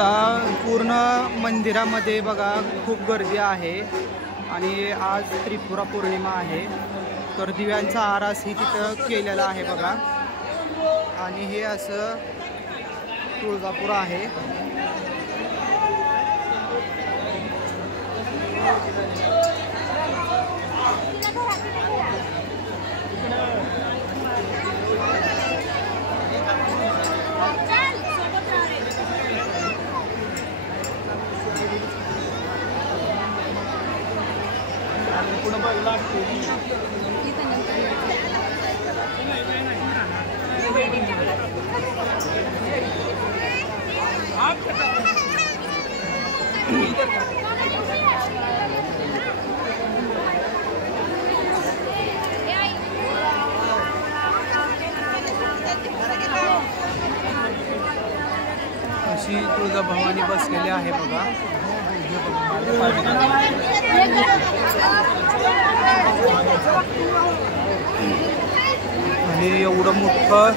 आता पूर्ण मंदिरामध्ये बघा खूप गर्दी आहे आणि आज त्रिपुरा पौर्णिमा आहे, तर दिव्यांचा आरास ही तिथं केलेला आहे बघा. आणि हे असं तुळजापूर आहे. अशी तुळजाभवानी बसलेली आहे बघा. आणि एवढं मोठं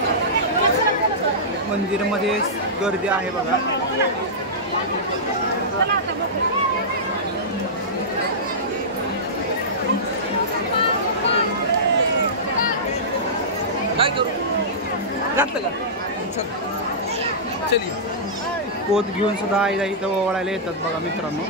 मंदिरमध्ये गर्दी आहे बघा. काय करू घातलं का चलिए. पोत घेऊन सुद्धा आईला इथं ओवाळायला येतात बघा मित्रांनो.